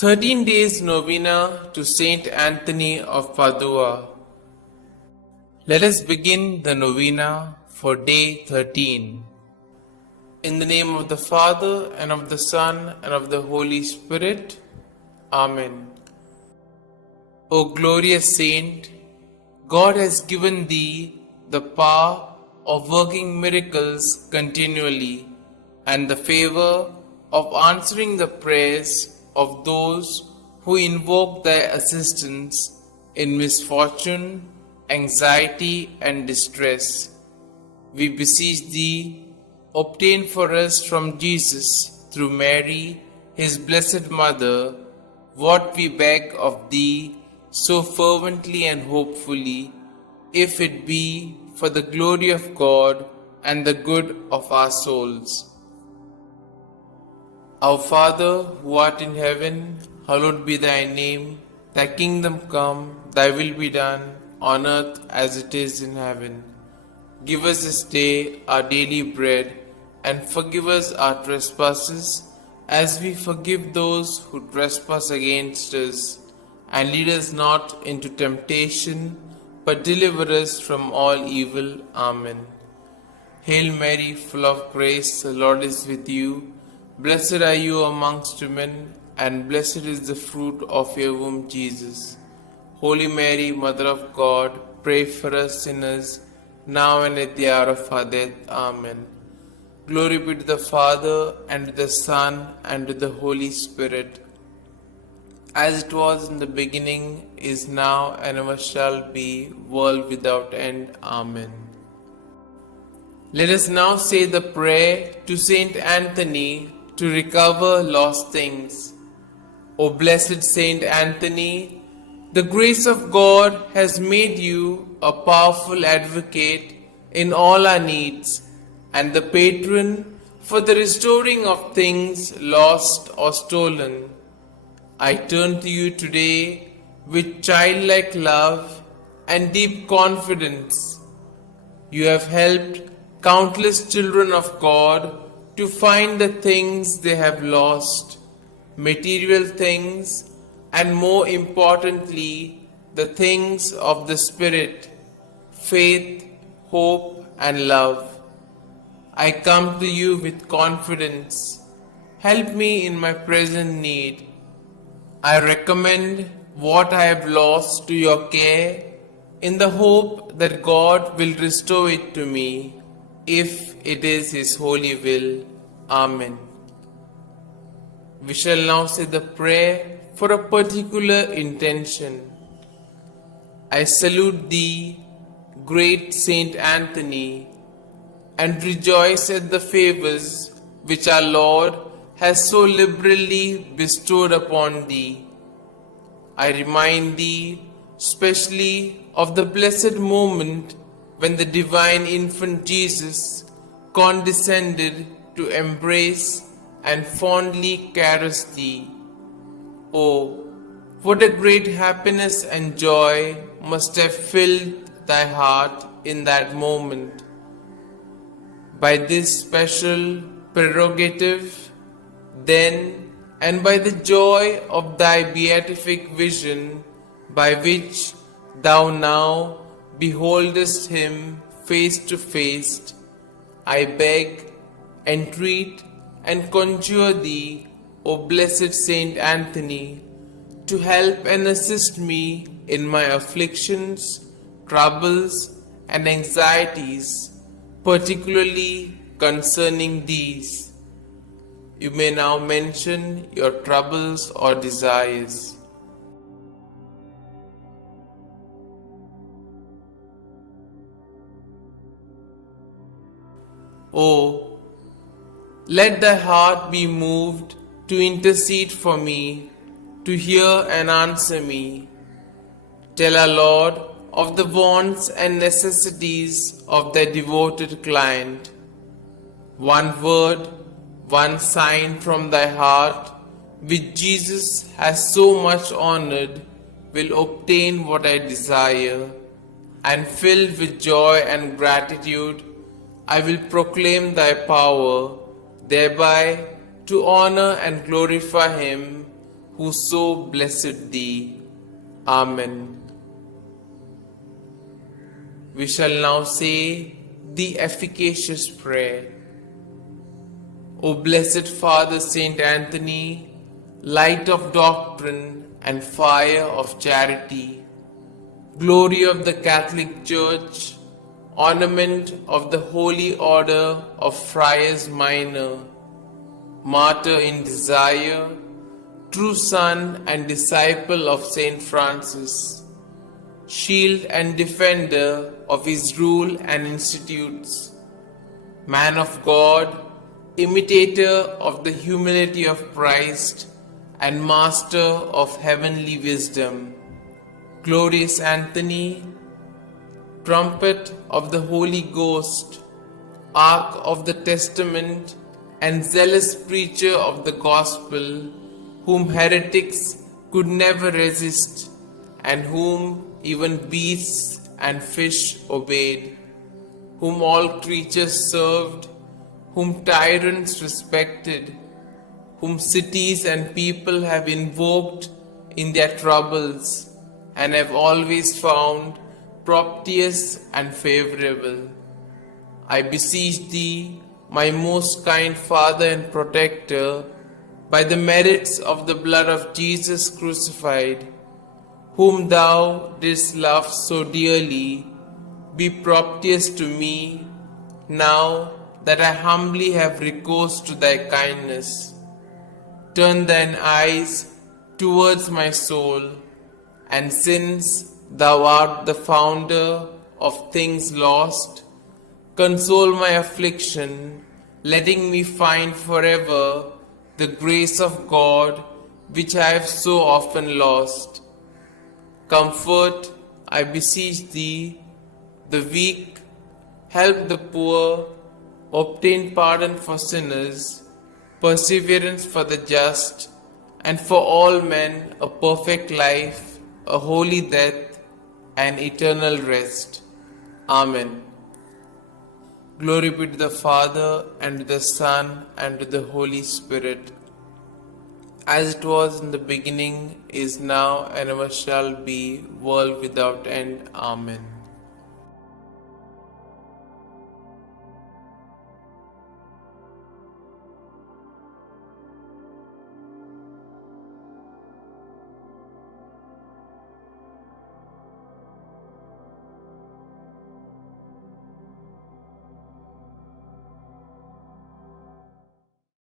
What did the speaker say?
13 days novena to Saint Anthony of Padua. Let us begin the novena for day 13. In the name of the Father, and of the Son, and of the Holy Spirit. Amen. O glorious Saint, God has given thee the power of working miracles continually, and the favor of answering the prayers of those who invoke thy assistance in misfortune, anxiety, and distress. We beseech thee, obtain for us from Jesus, through Mary, his blessed Mother, what we beg of thee so fervently and hopefully, if it be for the glory of God and the good of our souls. Our Father, who art in heaven, hallowed be thy name. Thy kingdom come, thy will be done, on earth as it is in heaven. Give us this day our daily bread, and forgive us our trespasses, as we forgive those who trespass against us. And lead us not into temptation, but deliver us from all evil. Amen. Hail Mary, full of grace, the Lord is with you. Blessed are you amongst women, and blessed is the fruit of your womb, Jesus. Holy Mary, Mother of God, pray for us sinners, now and at the hour of our death. Amen. Glory be to the Father, and to the Son, and to the Holy Spirit, as it was in the beginning, is now, and ever shall be, world without end. Amen. Let us now say the prayer to Saint Anthony to recover lost things. O blessed Saint Anthony, the grace of God has made you a powerful advocate in all our needs, and the patron for the restoring of things lost or stolen. I turn to you today with childlike love and deep confidence. You have helped countless children of God to find the things they have lost, material things, and more importantly, the things of the Spirit, faith, hope, and love. I come to you with confidence. Help me in my present need. I recommend what I have lost to your care, in the hope that God will restore it to me, if it is His holy will. Amen. We shall now say the prayer for a particular intention. I salute thee, great Saint Anthony, and rejoice at the favors which our Lord has so liberally bestowed upon thee. I remind thee specially of the blessed moment when the divine infant Jesus condescended to embrace and fondly caress thee. Oh, what a great happiness and joy must have filled thy heart in that moment. By this special prerogative, then, and by the joy of thy beatific vision, by which thou now beholdest him face to face, I beg, entreat, and conjure thee, O blessed Saint Anthony, to help and assist me in my afflictions, troubles, and anxieties, particularly concerning these. You may now mention your troubles or desires. Oh, let thy heart be moved to intercede for me, to hear and answer me. Tell our Lord of the wants and necessities of thy devoted client. One word, one sign from thy heart, which Jesus has so much honored, will obtain what I desire, and filled with joy and gratitude, I will proclaim thy power, thereby to honor and glorify him who so blessed thee. Amen. We shall now say the efficacious prayer. O blessed Father Saint Anthony, light of doctrine and fire of charity, glory of the Catholic Church, ornament of the holy order of Friars Minor, martyr in desire, true son and disciple of Saint Francis, shield and defender of his rule and institutes, man of God, imitator of the humility of Christ, and master of heavenly wisdom, glorious Anthony, trumpet of the Holy Ghost, ark of the Testament, and zealous preacher of the gospel, whom heretics could never resist, and whom even beasts and fish obeyed, whom all creatures served, whom tyrants respected, whom cities and people have invoked in their troubles, and have always found propitious and favorable. I beseech thee, my most kind Father and Protector, by the merits of the blood of Jesus crucified, whom thou didst love so dearly, be propitious to me, now that I humbly have recourse to thy kindness. Turn thine eyes towards my soul, and since thou art the founder of things lost, console my affliction, letting me find forever the grace of God which I have so often lost. Comfort, I beseech thee, the weak, help the poor, obtain pardon for sinners, perseverance for the just, and for all men a perfect life, a holy death, and eternal rest. Amen. Glory be to the Father, and to the Son, and to the Holy Spirit, as it was in the beginning, is now, and ever shall be, world without end. Amen.